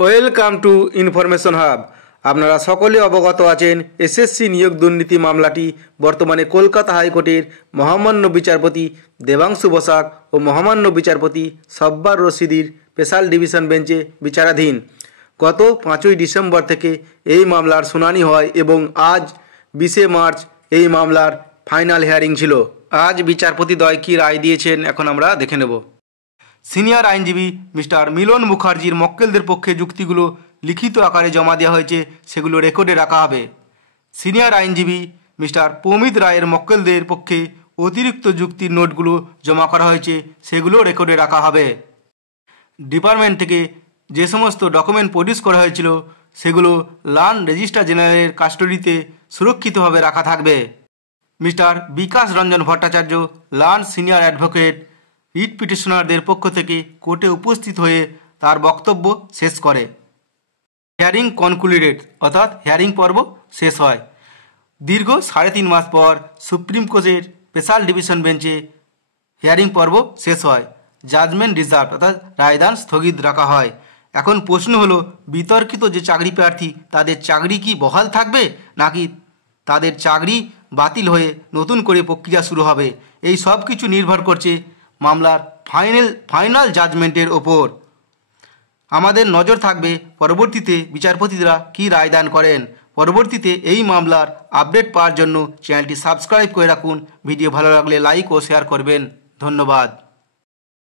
Welcome to information hub. আপনারা সকলে অবগত আছেন এসএসসি নিয়োগ দুর্নীতি মামলাটি বর্তমানে কলকাতা হাইকোর্টের মহামান্য বিচারপতি দেবাংশু বসাক ও মহামান্য বিচারপতি সব্বার রশিদির স্পেশাল ডিভিশন বেঞ্চে বিচারাধীন। গত 5ই ডিসেম্বর থেকে এই মামলার শুনানি হয় এবং আজ 20শে মার্চ এই মামলার ফাইনাল হিয়ারিং ছিল। আজ বিচারপতিদ্বয় কী রায় দিয়েছেন এখন আমরা দেখে নেব। সিনিয়র আইনজীবী মিস্টার মিলন মুখার্জির মক্কেলদের পক্ষে যুক্তিগুলো লিখিত আকারে জমা দেওয়া হয়েছে, সেগুলো রেকর্ডে রাখা হবে। সিনিয়র আইনজীবী মিস্টার প্রমিত রায়ের মক্কেলদের পক্ষে অতিরিক্ত যুক্তির নোটগুলো জমা করা হয়েছে, সেগুলো রেকর্ডে রাখা হবে। ডিপার্টমেন্ট থেকে যে সমস্ত ডকুমেন্ট প্রডিউস করা হয়েছিল সেগুলো ল্যান্ড রেজিস্ট্রার জেনারেলের কাস্টডিতে সুরক্ষিতভাবে রাখা থাকবে। মিস্টার বিকাশ রঞ্জন ভট্টাচার্য ল্যান্ড সিনিয়র অ্যাডভোকেট রিট পিটিশনারদের পক্ষ থেকে কোর্টে উপস্থিত হয়ে তার বক্তব্য শেষ করে। হিয়ারিং কনক্লুডেড, অর্থাৎ হিয়ারিং পর্ব শেষ হয়। দীর্ঘ 3.5 মাস পর সুপ্রিম কোর্টের স্পেশাল ডিভিশন বেঞ্চে হিয়ারিং পর্ব শেষ হয়। জাজমেন্ট রিজার্ভ, অর্থাৎ রায়দান স্থগিত রাখা হয়। এখন প্রশ্ন হলো, বিতর্কিত যে চাকরি প্রার্থী তাদের চাকরি কি বহাল থাকবে নাকি তাদের চাকরি বাতিল হয়ে নতুন করে প্রক্রিয়া শুরু হবে? এই সব কিছু নির্ভর করছে মামলার ফাইনাল জাজমেন্টের ওপর। আমাদের নজর থাকবে পরবর্তীতে বিচারপতিরা কী রায়দান করেন। পরবর্তীতে এই মামলার আপডেট পাওয়ার জন্য চ্যানেলটি সাবস্ক্রাইব করে রাখুন। ভিডিও ভালো লাগলে লাইক ও শেয়ার করবেন। ধন্যবাদ।